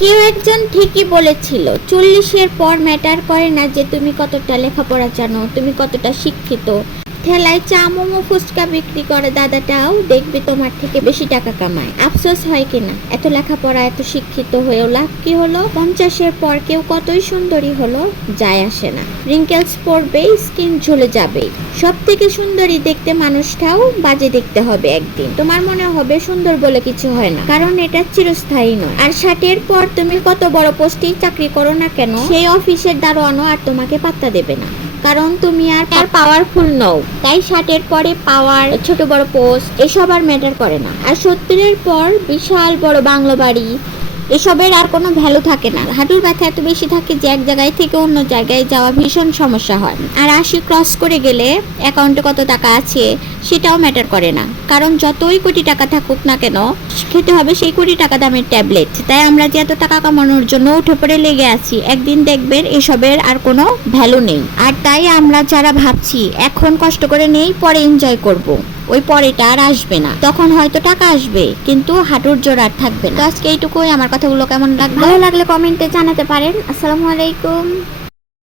কেউ একজন ঠিকই বলেছিল 40-এর পর ম্যাটার করে না যে তুমি কতটা লেখাপড়া জানো, তুমি কতটা শিক্ষিত। ঠেলায় চা মোমো ফুচকা বিক্রি করে দাদাটাও দেখবে তোমার থেকে বেশি টাকা কামায়। আফসোস হয় কিনা, এত লেখাপড়া এত শিক্ষিত হয়েও লাভ কি হলো? 50-এর পর কেউ কতই সুন্দরী হলো যায় আসে না, রিঙ্কেলস পড়বে, স্কিন ঝুলে যাবে। সব থেকে সুন্দরী দেখতে মানুষটাও বাজে দেখতে হবে একদিন। তোমার মনে হবে সুন্দর বলে কিছু হয় না, কারণ এটা চিরস্থায়ী নয়। আর 60-এর পর তুমি কত বড় পোস্টেই চাকরি করো না কেন, সেই অফিসের দারোয়ানও আর তোমাকে পাত্তা দেবে না, কারণ তুমি আর পাওয়ারফুল নও। তাই 60-এর পরে পাওয়ার, ছোট বড় পোস্ট এসব আর ম্যাটার করে না। আর 70-এর পর বিশাল বড় বাংলো বাড়ি এসবের আর কোনো ভ্যালু থাকে না। হাঁটুর ব্যথা এত বেশি থাকে যে এক জায়গায় থেকে অন্য জায়গায় যাওয়া ভীষণ সমস্যা হয়। আর 80 ক্রস করে গেলে অ্যাকাউন্টে কত টাকা আছে সেটাও ম্যাটার করে না, কারণ যতই কোটি টাকা থাকুক না কেন খেতে হবে সেই কোটি টাকা দামের ট্যাবলেট। তাই আমরা যে এত টাকা কামানোর জন্য উঠে পড়ে লেগে আছি, একদিন দেখবেন এসবের আর কোনো ভ্যালু নেই। আর তাই আমরা যারা ভাবছি এখন কষ্ট করে নেই পরে এনজয় করব, ওই পরেটা আর আসবে না। তখন হয়তো টাকা আসবে কিন্তু হাঁটুর জোর আর থাকবে না। তো আজকে এইটুকুই। আমার কথাগুলো কেমন লাগলো, ভালো লাগলে কমেন্টে জানাতে পারেন। আসসালামু আলাইকুম।